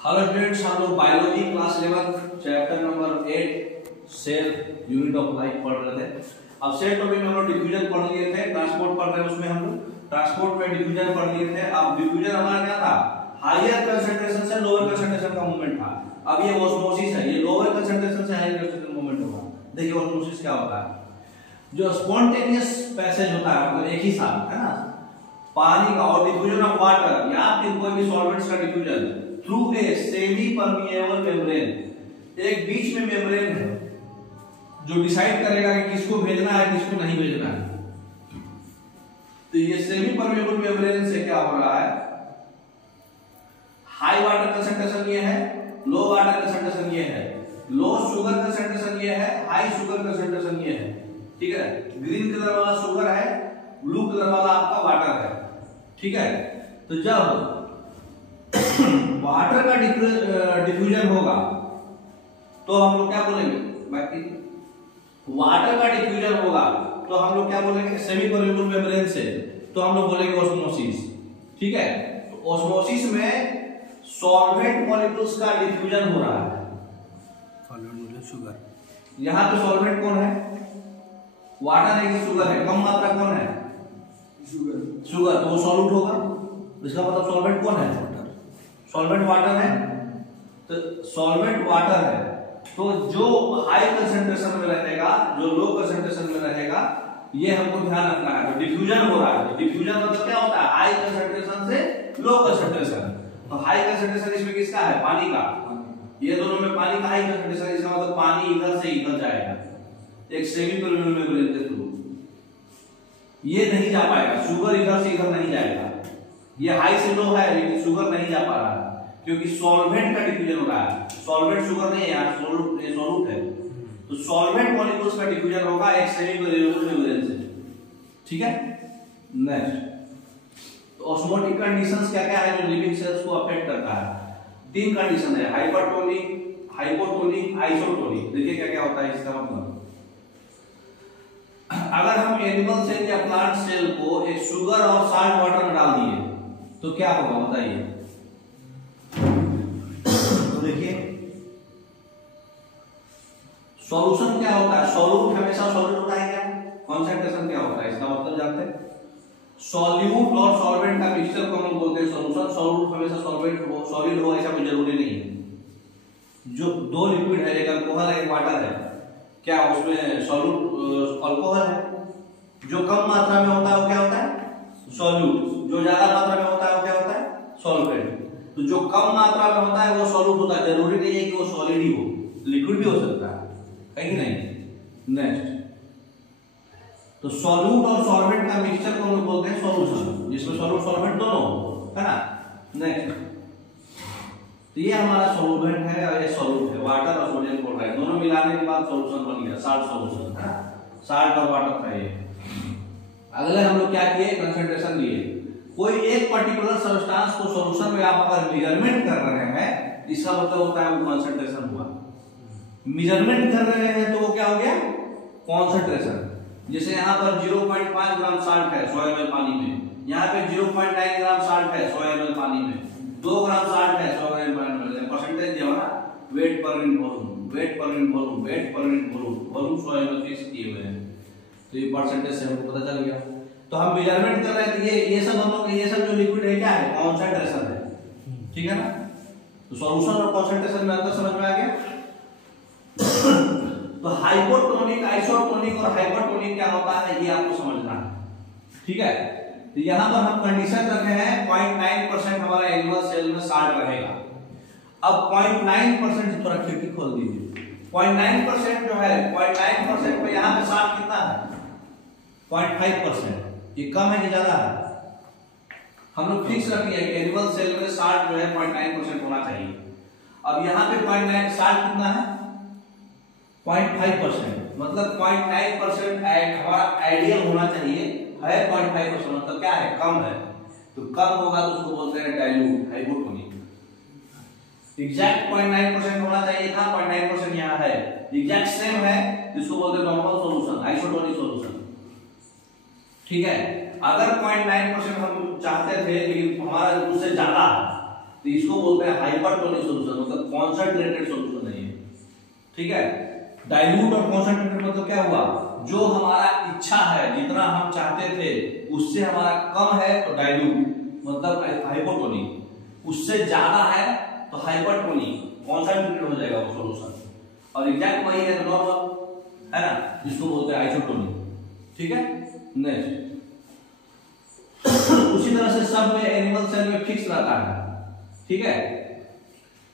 Hello students, हम लोग biology class 11 chapter number 8 cell unit of life पढ़ रहे थे। अब सेल टॉपिक में हम लोग डिफ्यूजन पढ़ लिए थे, ट्रांसपोर्ट पढ़ रहे हैं, उसमें हम लोग ट्रांसपोर्ट में डिफ्यूजन पढ़ लिए थे। अब डिफ्यूजन हमारा क्या था? हायर कंसंट्रेशन से लोअर कंसंट्रेशन का मूवमेंट था। अब ये ऑस्मोसिस है, ये लोअर कंसंट्रेशन से हायर कंसंट्रेशन मूवमेंट होगा। देखिए ऑस्मोसिस क्या होता है, जो स्पॉन्टेनियस पैसेज होता है, मतलब एक ही साथ है ना, पानी का और डिफ्यूजन ऑफ वाटर या फिर कोई भी सॉल्वेंट्स का diffusion through a semi permeable membrane. एक बीच में मेम्ब्रेन है जो डिसाइड करेगा कि किसको भेजना है किसको नहीं भेजना है। तो ये सेमी परमिएबल मेम्ब्रेन से क्या हो रहा है, हाई वाटर कंसंट्रेशन ये है, लो वाटर कंसंट्रेशन ये है, लो शुगर कंसंट्रेशन ये है, हाई शुगर कंसंट्रेशन ये है। ठीक है, ग्रीन कलर वाला शुगर है, ब्लू कलर वाला आपका वाटर है। ठीक है, तो जब वाटर का डिफ्यूजन होगा तो हम लोग क्या बोलेंगे, बाकी वाटर का डिफ्यूजन होगा तो हम लोग क्या बोलेंगे, सेमी परमिएबल मेम्ब्रेन से तो हम लोग बोलेंगे ऑस्मोसिस। ठीक है, तो ऑस्मोसिस में सॉल्वेंट मॉलिक्यूल्स का डिफ्यूजन हो रहा है। सॉल्वेंट शुगर, यहां पे सॉल्वेंट कौन है? वाटर है कि शुगर है? कम मात्रा कौन है? शुगर, तो वो सॉल्यूट होगा। इसका मतलब सॉल्वेंट कौन है? सॉल्वेंट वाटर है। तो सॉल्वेंट वाटर है, तो जो हाई कंसंट्रेशन में रहेगा, जो लो कंसंट्रेशन में रहेगा, ये हमको ध्यान रखना है। तो डिफ्यूजन हो रहा है, डिफ्यूजन मतलब क्या होता है? हाई कंसंट्रेशन से लो कंसंट्रेशन। तो हाई कंसंट्रेशन इसमें किसका है? पानी का। ये दोनों में पानी का हाई कंसंट्रेशन, इसका मतलब पानी इधर से इधर जाएगा एक सेमी परमिएबल मेम्ब्रेन के थ्रू। ये नहीं जा पाएगा, शुगर इधर से इधर नहीं जाएगा। ये हाई से लो है लेकिन शुगर नहीं जा पा रहा है क्योंकि सॉल्वेंट का डिफ्यूजन हो रहा है। सॉल्वेंट शुगर नहीं है यार, सॉल्यूट है। तो सॉल्वेंट मॉलिक्यूल्स का डिफ्यूजन होगा एक सेमी परमिएबल मेम्ब्रेन से। ठीक है, नेक्स्ट तो ऑस्मोटिक कंडीशंस क्या क्या है जो लिविंग सेल्स को अफेक्ट करता है? 3 कंडीशन है, हाइपरटोनिक, हाइपोटोनिक, आइसोटोनिक। देखिए क्या क्या होता है इसका मतलब। अगर हम एनिमल सेल या प्लांट सेल को एक शुगर और साल्ट वाटर में डाल दिए तो क्या होगा बताइए? तो देखिए सॉल्यूशन क्या होता है? सॉल्यूट हमेशा सॉलिड होता है क्या? कंसंट्रेशन क्या होता है इसका मतलब जानते हैं? सॉल्यूट और सॉल्वेंट का मिक्सचर को हम बोलते हैं सॉल्यूशन। सॉल्यूट हमेशा सॉल्वेंट हो, सॉलिड हो ऐसा कोई जरूरी नहीं है। जो दो लिक्विड है, एक अल्कोहल है एक वाटर है, क्या उसमें सॉल्यूट अल्कोहल है? जो कम मात्रा में होता है वो क्या होता है? सॉल्यूट। जो ज्यादा मात्रा में होता है वो क्या होता है? सॉल्वेंट। तो जो कम मात्रा में होता है वो सॉल्यूट होता है, जरूरी नहीं है कि वो सॉलिड ही हो, लिक्विड भी हो सकता है कि नहीं। नेक्स्ट, तो सॉल्यूट और सॉल्वेंट का मिक्सचर को हम बोलते हैं सॉल्यूशन, जिसमें सॉल्यूट सॉल्वेंट दोनों हो, है ना। नेक्स्ट, तो ये हमारा सॉल्वेंट है और ये सॉल्यूट है, वाटर और सोडियम क्लोराइड दोनों मिलाने के बाद सॉल्यूशन बन गया, साल्ट सॉल्यूशन, है ना। साल्ट और वाटर था ये। अगले हम लोग क्या किए, कंसंट्रेशन लिए। कोई एक पर्टिकुलर सब्सटेंस को सॉल्यूशन में आप अगर मेजरमेंट कर रहे हैं, इसका मतलब होता है वो कंसंट्रेशन हुआ। मेजरमेंट कर रहे हैं तो वो क्या हो गया? कंसंट्रेशन। जैसे यहाँ पर 0.5 ग्राम साल्ट है 100 ml पानी में, यहाँ पे 0.9 ग्राम साल्ट है 100 ml पानी में, 2 ग्राम साल्ट है 100 ml पानी में। परसेंटेज जो है ना, weight per unit volume, weight per unit volume, weight per unit volume, volume 100 ml fix किए हुए हैं। तो ये परसेंटेज से हमको पता चल गया। तो हम मेजरमेंट कर रहे हैं, तो ये सब हम लोग, ये सब जो लिक्विड है क्या है? कंसंट्रेशन है। ठीक है ना। तो सॉल्यूशन और कंसंट्रेशन में अंतर समझ में आ गया। तो हाइपोटोनिक, आइसोटोनिक और हाइपरटोनिक क्या होता है ये आपको समझना है। ठीक है, तो यहां पर हम कंडीशन कर रहे हैं 0.9% हमारा एनिमल सेल में साल्ट रहेगा। अब 0.9% थोड़ा खिड़की खोल दीजिए। 0.9% जो है, 0.9% पे यहां पे साल्ट कितना है? 0.5%। ये कम है कि ज्यादा है? हम लोग फिक्स रखिए कि एनिमल सेल में साल्ट जो है 0.9% होना चाहिए। अब यहाँ पे 0.9 साल्ट कितना है? 0.5%। मतलब 0.9% हमारा आइडियल होना चाहिए है 0.5%, मतलब क्या है? कम है। तो कम होगा तो उसको बोलते हैं डाइल्यूट, हाइपोटोनिक। एग्जैक्ट 0.9% होना चाहिए था, 0.9% यहाँ है। एग्जैक्ट सेम है, जिसको बोलते हैं नॉर्मल सॉल्यूशन, आइसोटोनिक सॉल्यूशन। ठीक है, अगर 0.9% हम चाहते थे लेकिन हमारा उससे ज्यादा है तो इसको बोलते हैं हाइपरटोनिक सॉल्यूशन, मतलब कॉन्संट्रेटेड सॉल्यूशन है ये, ठीक है। डाइल्यूट और कॉन्संट्रेटेड मतलब क्या हुआ, जो हमारा इच्छा है जितना हम चाहते थे उससे हमारा कम है तो डाइल्यूट मतलब हाइपोटोनिक, उससे ज्यादा है तो हाइपरटोनिक, कॉन्संट्रेटेड हो जाएगा वो सॉल्यूशन, और एग्जैक्ट वही है तो नॉर्मल है ना, जिसको बोलते हैं आइसोटोनिक, ठीक है। नेक्स्ट उसी तरह से सब में एनिमल सेल में फिक्स रहता है, ठीक है।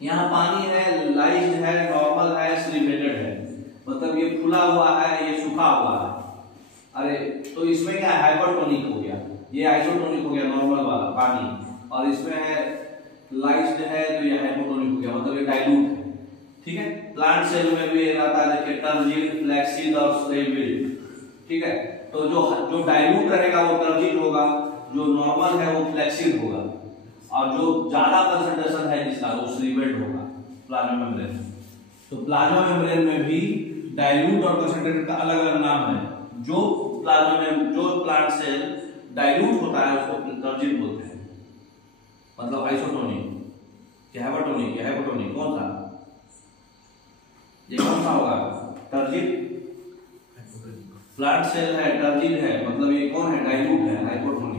यहाँ पानी है, लाइज्ड है, नॉर्मल है, सैचुरेटेड है, मतलब ये फूला हुआ है, ये सूखा हुआ है। अरे तो इसमें क्या हाइपरटोनिक हो गया, ये आइसोटोनिक हो गया नॉर्मल वाला पानी, और इसमें है लाइज्ड है तो ये हाइपोटोनिक हो गया, मतलब ये डाइल्यूट है, ठीक है। प्लांट सेल में भी रहता है देखिए टर्जिड, फ्लैक्सीड और स्टेबिल, ठीक है। तो जो डाइल्यूट रहेगा वो टर्जिड होगा, जो नॉर्मल है वो फ्लैक्सीड होगा, और जो ज्यादा कंसंट्रेशन है जिसका वो स्टेबिल होगा प्लाज्मा मेम्ब्रेन। तो प्लाज्मा मेम्ब्रेन में भी डाइल्यूट और कंसंट्रेटेड का अलग अलग नाम है। जो प्लाज्मा में जो प्लांट सेल डाइल्यूट होता है उसको टर्जिड बोलते हैं, मतलब आइसोटोनिक या हाइपरटोनिक, या हाइपोटोनिक कौन सा, ये कौन सा होगा, टर्जिड। प्लांट सेल है टर्जिड है, मतलब ये कौन है, डाइल्यूट है, हाइपोटोनिक।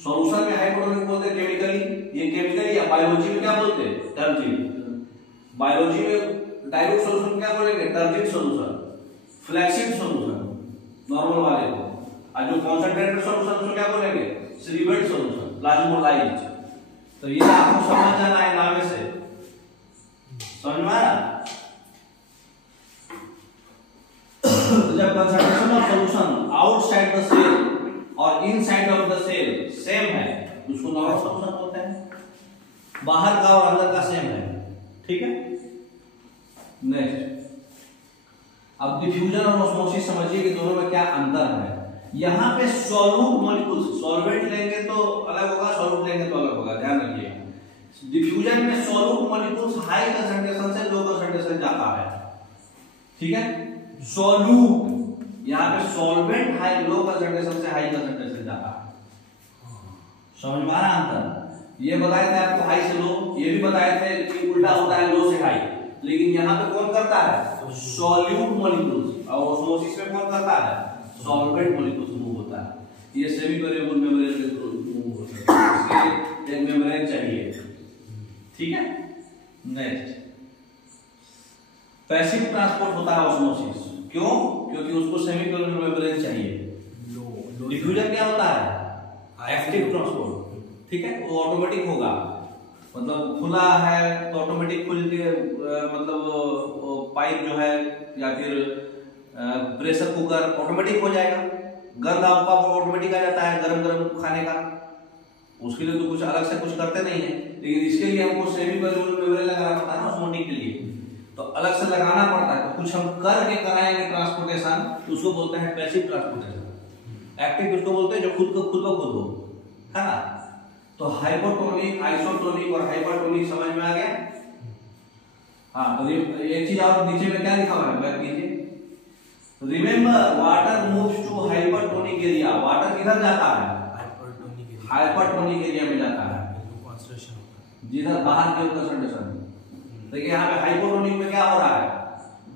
सॉल्यूशन में हाइपोटोनिक बोलते हैं केमिकली, ये केमिकली या बायोलॉजी में क्या बोलते हैं, टर्जिड। बायोलॉजी में डाइल्यूट सॉल्यूशन क्या बोलेंगे, turgid solution, flaxseed solution normal वाले को, और जो कॉन्संट्रेटेड सॉल्यूशन उसको क्या बोलेंगे, सैचुरेटेड सॉल्यूशन, प्लाज्मोलाइज्ड। तो ये आपको समझ जाना है नाम से, समझ में आया। जब concentration of solution outside the cell और inside of the cell same है उसको नॉर्मल सॉल्यूशन बोलते हैं, बाहर का और अंदर का सेम है, ठीक है। नेक्स्ट अब डिफ्यूजन और ऑस्मोसिस समझिए कि दोनों में क्या अंतर है। यहाँ पे सॉल्यूट मॉलिक्यूल्स, सॉल्वेंट लेंगे तो अलग होगा, सॉल्यूट लेंगे तो अलग होगा, ध्यान रखिए। डिफ्यूजन में सॉल्यूट मॉलिक्यूल्स हाई कंसंट्रेशन से लो कंसंट्रेशन जाता है, ठीक है। सॉल्यूट यहाँ पे सॉल्वेंट हाई लो कंसंट्रेशन से हाई कंसंट्रेशन जाता है, समझ में आ रहा अंतर। ये बताए थे आपको हाई से लो, ये भी बताए थे कि उल्टा होता है लो से हाई, लेकिन यहाँ पे कौन करता है, सॉल्यूट मॉलिक्यूल्स, और ऑस्मोसिस में कौन करता है, सॉल्वेंट मॉलिक्यूल्स मूव होता है। ये सेमी वेरिएबल मेम्ब्रेन के थ्रू मूव होता है, इसलिए एक मेम्ब्रेन चाहिए, ठीक है। नेक्स्ट पैसिव ट्रांसपोर्ट होता है ऑस्मोसिस, क्यों, क्योंकि उसको सेमी वेरिएबल मेम्ब्रेन चाहिए। डिफ्यूजन क्या होता है, एक्टिव ट्रांसपोर्ट, ठीक है, वो ऑटोमेटिक होगा, मतलब खुला है तो ऑटोमेटिक खुल के मतलब पाइप जो है या फिर प्रेशर कुकर ऑटोमेटिक हो जाएगा, गर्म आपका ऑटोमेटिक आ जाता है गरम गरम खाने का, उसके लिए तो कुछ अलग से कुछ करते नहीं है, लेकिन इसके लिए हमको सेमी वेरिएबल मेम्ब्रेन लगाना पड़ता है ना ऑस्मोटिक के लिए, तो अलग से लगाना पड़ता है। तो कुछ हम करके कराएंगे ट्रांसपोर्टेशन, तो उसको बोलते हैं पैसिव ट्रांसपोर्टेशन। एक्टिव उसको बोलते हैं जो खुद को खुद हो, है ना। तो हाइपोटोनिक, आइसोटोनिक और हाइपरटोनिक समझ में आ गया। हाँ तो एक चीज और नीचे में क्या लिखा हुआ है, बैक कीजिए। Remember water moves to hypertonic area, water किधर जाता है, हाइपरटोनिक एरिया में जाता है, जिधर बाहर की कंसंट्रेशन। देखिए यहाँ पे हाइपोटोनिक में क्या हो रहा है,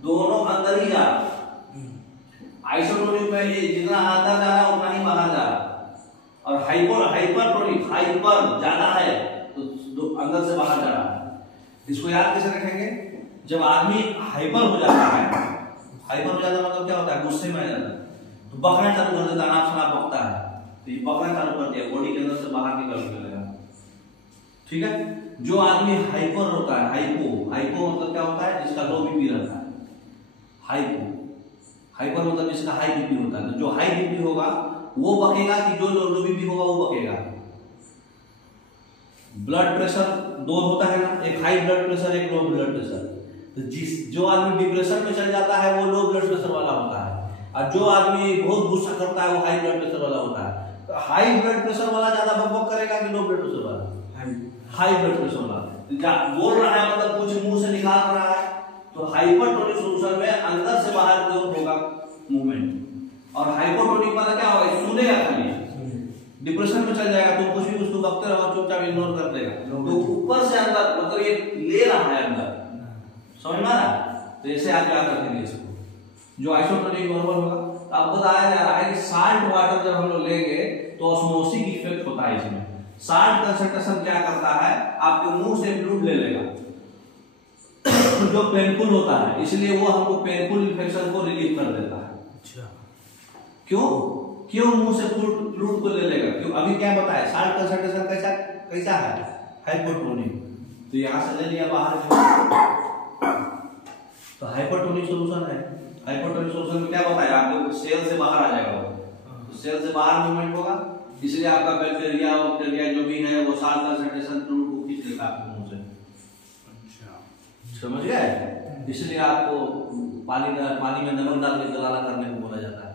दोनों अंदर ही जा रहा है, आइसोटोनिक में ये जितना अंदर जा रहा है उतना ही बाहर जा रहा है, और हाइपरटोनिक हाइपर ज्यादा है तो अंदर से बाहर जा रहा है। इसको याद कैसे रखेंगे, जब आदमी हाइपर हो जाता है, हाइपर हो जाता है मतलब क्या होता है, गुस्से में आ जाता है, तो बकना चालू कर देता है, नाप शनाप बकता है, तो ये बकना चालू कर दिया, बॉडी के अंदर से बाहर निकल गया, ठीक है। जो आदमी हाइपर होता है, हाइपो मतलब क्या होता है, जिसका लो बीपी रहता है, हाइपर मतलब जिसका हाई बीपी होता है। तो जो हाई बीपी होगा वो बकेगा कि जो लो बीपी होगा वो बकेगा। ब्लड प्रेशर दो होता है ना, एक हाई ब्लड प्रेशर, एक लो ब्लड प्रेशर। तो जो आदमी डिप्रेशन में चल जाता है वो लो ब्लड प्रेशर वाला होता है, और जो आदमी बहुत गुस्सा करता है वो हाई ब्लड प्रेशर वाला होता है। तो हाई ब्लड प्रेशर वाला ज्यादा बकबक करेगा कि लो ब्लड प्रेशर वाला, हाई ब्लड प्रेशर वाला बोल रहा है, मतलब कुछ मुंह से निकाल रहा है। तो हाइपरटोनिक सॉल्यूशन में अंदर से बाहर की ओर होगा मूवमेंट, और हाइपोटोनिक वाला क्या होगा, सुनेगा खाली, डिप्रेशन में चल जाएगा, तो कुछ भी उसको बकते रहो, चुपचाप इग्नोर कर देगा। तो ऊपर से अंदर मतलब ये ले रहा है अंदर, समझ में आ रहा है? तो ऐसे आप याद रखेंगे इसको, जो आइसोटोनिक नॉर्मल होगा। अब बताया जा रहा है कि साल्ट वाटर जब हम लोग लेंगे तो ऑस्मोसिक इफेक्ट होता है इसमें। साल्ट कंसंट्रेशन क्या करता है, आपके मुंह से फ्लूइड ले लेगा जो पेनफुल होता है, इसलिए वो हमको पेनफुल इन्फेक्शन को रिलीव कर देता है। अच्छा, क्यों मुंह से फ्लूइड को ले लेगा? क्यों? अभी क्या बताया, साल्ट कंसंट्रेशन कैसा है, हाइपोटोनिक। तो यहां से ले लिया बाहर, तो हाइपोटोनिक सॉल्यूशन है। हाइपोटोनिक सॉल्यूशन में क्या बताया आपको, सेल से बाहर आ जाएगा वो, तो सेल से बाहर मूवमेंट होगा, इसलिए आपका बैक्टीरिया जो भी है वो साल्ट कंसंट्रेशन फ्लूइड को खींच लेगा आपके मुंह से। अच्छा, समझ गए? इसलिए आपको पानी में नमक डाल के गलाना करने को बोला जाता है,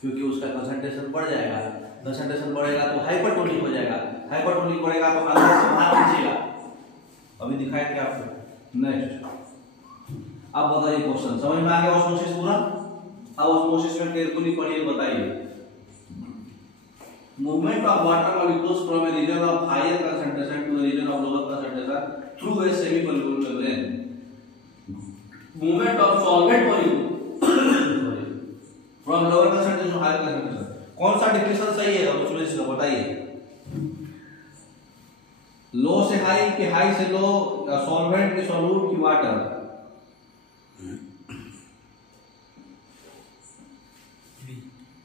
क्योंकि उसका कंसंट्रेशन बढ़ जाएगा। कंसंट्रेशन बढ़ेगा तो हाइपरटोनिक हो जाएगा, हाइपरटोनिक बढ़ेगा तो अंदर से बाहर खींचेगा। अभी दिखाए क्या आपको? नेक्स्ट, अब बताइए क्वेश्चन समझ में आ गया ऑस्मोसिस पूरा? अब ऑस्मोसिस में केयरफुली पढ़िए, बताइए movement of water molecules from a region of higher concentration to a region of lower concentration through a semi permeable membrane. Movement of solvent molecule from lower concentration to higher concentration, कौन सा definition सही है उसमें से बताइए? लो से high कि high से लो, सॉल्वेंट की सॉल्यूट की वाटर?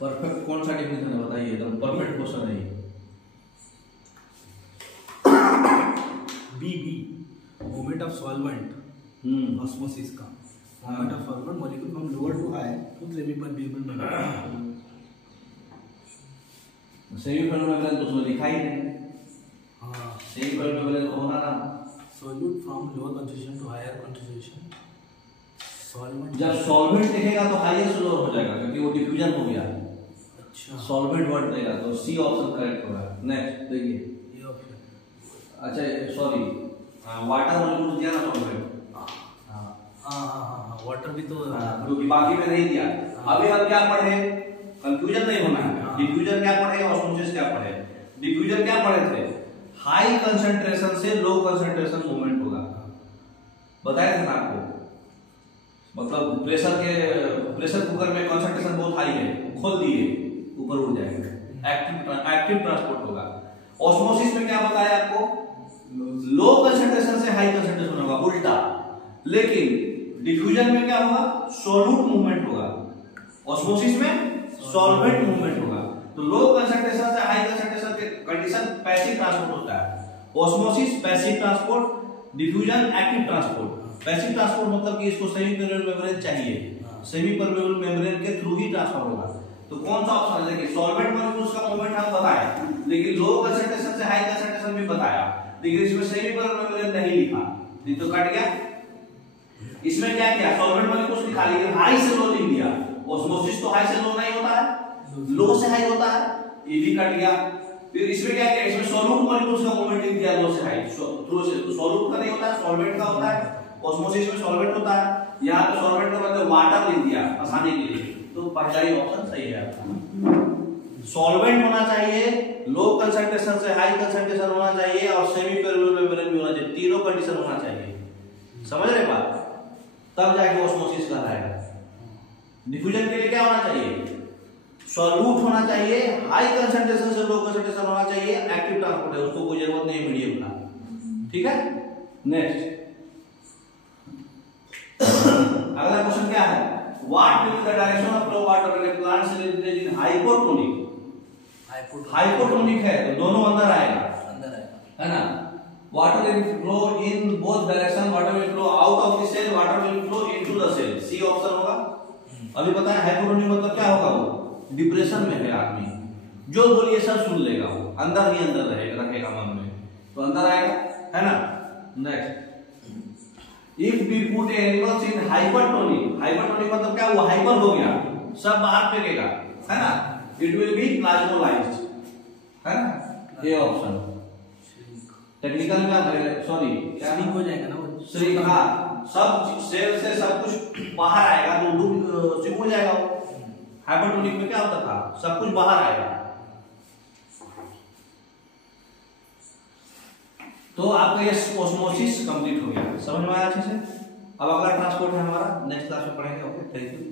परफेक्ट कौन सा डेफिनेशन है बताइए, एकदम परफेक्ट क्वेश्चन है ये। B movement of solvent osmosis का, movement of solvent molecule from lower to high to semi permeable membrane. Semi permeable membrane तो उसमें लिखा ही नहीं। हां, सेमी परमेबल मेम्ब्रेन तो होना ना, solute from lower concentration to higher concentration. Solvent जब सॉल्वेंट दिखेगा तो हायर से लोअर हो जाएगा, क्योंकि वो डिफ्यूजन हो गया। अच्छा, सॉल्वेंट वर्ड देगा तो सी ऑप्शन करेक्ट होगा। नेक्स्ट देखिए, ये ऑप्शन, अच्छा सॉरी, वाटर मॉलिक्यूल दिया ना सॉल्वेंट। हां, वाटर भी तो, क्योंकि बाकी में नहीं दिया। अभी हम क्या पढ़े, कंफ्यूजन नहीं होना है। डिफ्यूजन क्या पढ़े, ऑस्मोसिस क्या पढ़े? डिफ्यूजन क्या पढ़े थे, हाई कंसंट्रेशन से लो कंसंट्रेशन मूवमेंट होगा, बताया था आपको। मतलब प्रेशर कुकर में कंसंट्रेशन बहुत हाई है, खोल दिए ऊपर उड़ जाएगा, एक्टिव ट्रांसपोर्ट होगा। ऑस्मोसिस में क्या बताया आपको, लो कंसंट्रेशन से हाई कंसंट्रेशन होगा, उल्टा। लेकिन डिफ्यूजन में क्या होगा, सॉल्यूट मूवमेंट होगा। ऑस्मोसिस में सॉल्वेंट मूवमेंट होगा। तो लो कंसंट्रेशन से हाई कंसंट्रेशन के कंडीशन पैसिव ट्रांसपोर्ट होता है। Osmosis passive transport, diffusion active transport. Passive transport मतलब कि इसको सेमी परमेबल मेम्ब्रेन चाहिए, सेमी परमेबल मेम्ब्रेन के थ्रू ही ट्रांसफर होगा। तो कौन सा ऑप्शन है? देखिए सॉल्वेंट मॉलिक्यूल्स का मूवमेंट हम बताया, लेकिन लो कंसंट्रेशन से हाई कंसंट्रेशन भी बताया, लेकिन इसमें सेमी परमेबल मेम्ब्रेन नहीं लिखा, ये तो कट गया। इसमें क्या किया, सॉल्वेंट मॉलिक्यूल्स लिखा, लेकिन हाई से लो लिख दिया। ऑस्मोसिस तो हाई से लो नहीं होता है, लो से हाई होता है, ये भी कट गया। फिर इसमें क्या किया, इसमें सॉल्यूट मॉलिक्यूल्स का मूवमेंट लिख दिया, लो से हाई। थ्रू से तो सॉल्यूट का नहीं होता है, सॉल्वेंट का होता है। ऑस्मोसिस में सॉल्वेंट होता है, यहाँ पे सॉल्वेंट का मतलब वाटर लिख दिया आसानी के लिए। तो पहला ही ऑप्शन सही है आपका। सॉल्वेंट होना चाहिए, लो कंसंट्रेशन से हाई कंसंट्रेशन होना चाहिए, और सेमी परमेबल मेम्ब्रेन भी होना चाहिए। तीनों कंडीशन होना चाहिए, समझ रहे बात? तब जाके ऑस्मोसिस कहलाएगा। डिफ्यूजन के लिए क्या होना चाहिए, सॉल्यूट होना चाहिए, हाई कंसंट्रेशन से लो कंसंट्रेशन होना चाहिए, एक्टिव ट्रांसपोर्ट है, उसको कोई जरूरत नहीं मीडियम का। ठीक है, नेक्स्ट अगला क्वेश्चन क्या है, what will be the direction of flow water when a plant cell is in hypotonic? Hypotonic है तो दोनों अंदर आएगा, है ना। Water will flow in both direction, water will flow out of the cell, water will flow into the cell. C option होगा। अभी पता है हाइपोटोनिक मतलब क्या होगा, वो डिप्रेशन में है आदमी, जो बोलिए सब सुन लेगा, वो अंदर ही अंदर रहेगा, रखेगा मन में, तो अंदर आएगा, है ना। Next, if we put animals in hypertonic, hypertonic मतलब क्या, वो हाइपर हो गया, सब बाहर फेंकेगा, है ना। इट विल बी प्लाज्मोलाइज्ड, है ना। ये ऑप्शन टेक्निकल में सॉरी क्या श्रिंक हो जाएगा ना, वो श्रिंक, हाँ, सब सेल से सब कुछ बाहर आएगा, तो सिकुड़ जाएगा वो। हाइपरटोनिक में क्या होता था, सब कुछ बाहर आएगा। तो आपका ये ऑस्मोसिस कंप्लीट हो गया। समझ में आया अच्छे से। अब अगला ट्रांसपोर्ट है हमारा, नेक्स्ट क्लास में पढ़ेंगे। Okay, thank you.